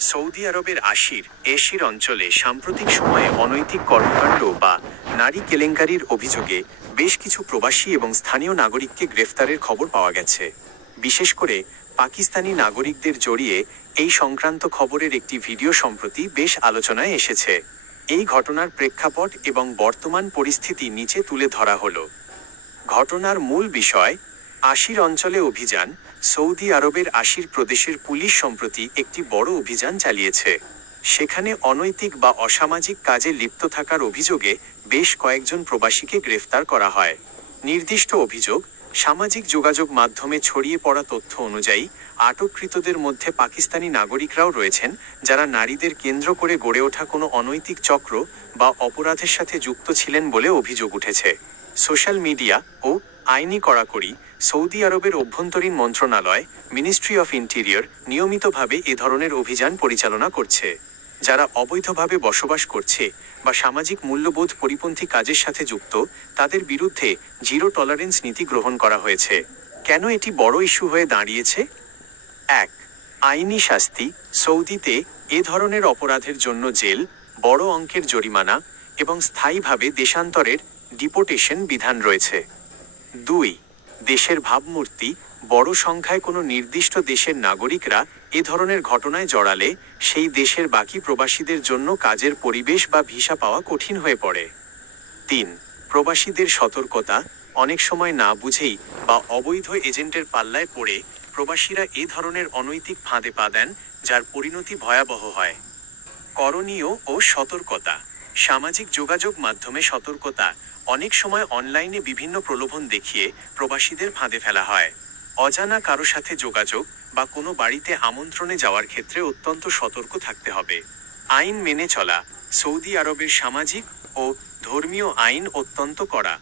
Saudi আরবের এশির অঞ্চলে সাম্প্রতিক সময়ে অনৈতিক কর্মকাণ্ড বা নারী কেলেঙ্কারির অভিযোগে বেশ কিছু প্রবাসী এবং স্থানীয় নাগরিককে গ্রেফতারের খবর পাওয়া গেছে। বিশেষ করে পাকিস্তানি নাগরিকদের জড়িয়ে এই সংক্রান্ত খবরের একটি ভিডিও সম্প্রতি বেশ আলোচনায় এসেছে। এই ঘটনার প্রেক্ষাপট এবং বর্তমান পরিস্থিতি নিচে তুলে ধরা হলো। ঘটনার মূল বিষয়, আশির অঞ্চলে অভিযান। সৌদি আরবের আশির প্রদেশের পুলিশ সম্প্রতি একটি বড় অভিযান চালিয়েছে। সেখানে অনৈতিক বা অসামাজিক কাজে লিপ্ত থাকার অভিযোগে বেশ কয়েকজন প্রবাসীকে গ্রেফতার করা হয়। নির্দিষ্ট অভিযোগ, সামাজিক যোগাযোগ মাধ্যমে ছড়িয়ে পড়া তথ্য অনুযায়ী আটককৃতদের মধ্যে পাকিস্তানি নাগরিকরাও রয়েছেন, যারা নারীদের কেন্দ্র করে গড়ে ওঠা কোনো অনৈতিক চক্র বা অপরাধের সাথে যুক্ত ছিলেন বলে অভিযোগ উঠেছে। সোশ্যাল মিডিয়া ও আইনি কড়াকড়ি। সৌদি আরবের অভ্যন্তরীণ মন্ত্রণালয়, মিনিস্ট্রি অফ ইন্টেরিয়র নিয়মিতভাবে এ ধরনের অভিযান পরিচালনা করছে। যারা অবৈধভাবে বসবাস করছে বা সামাজিক মূল্যবোধ পরিপন্থী কাজের সাথে যুক্ত, তাদের বিরুদ্ধে জিরো টলারেন্স নীতি গ্রহণ করা হয়েছে। কেন এটি বড় ইস্যু হয়ে দাঁড়িয়েছে? 1. আইনি শাস্তি। সৌদিতে এ ধরনের অপরাধের জন্য জেল, বড় অঙ্কের জরিমানা এবং স্থায়ীভাবে দেশান্তরের ডিপোর্টেশন বিধান রয়েছে। 2. দেশের ভাবমূর্তি। বড় সংখ্যায় কোনো নির্দিষ্ট দেশের নাগরিকরা এ ধরনের ঘটনায় জড়ালে সেই দেশের বাকি প্রবাসীদের জন্য কাজের পরিবেশ বা ভিসা পাওয়া কঠিন হয়ে পড়ে। 3. প্রবাসীদের সতর্কতা। অনেক সময় না বুঝেই বা অবৈধ এজেন্টের পাল্লায় পড়ে প্রবাসীরা এ ধরনের অনৈতিক ফাঁদে পা দেন, যার পরিণতি ভয়াবহ হয়। করণীয় ও সতর্কতা। সামাজিক যোগাযোগ মাধ্যমে সতর্কতা। অনেক সময় অনলাইনে বিভিন্ন প্রলোভন দেখিয়ে প্রবাসীদের ফাঁদে ফেলা হয়। অজানা কারো সাথে যোগাযোগ বা কোনো বাড়িতে আমন্ত্রণে যাওয়ার ক্ষেত্রে অত্যন্ত সতর্ক থাকতে হবে। আইন মেনে চলা। সৌদি আরবের সামাজিক ও ধর্মীয় আইন অত্যন্ত কড়া।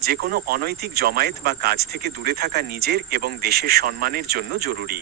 যে কোনো অনৈতিক জমায়েত বা কাজ থেকে দূরে থাকা নিজের এবং দেশের সম্মানের জন্য জরুরি।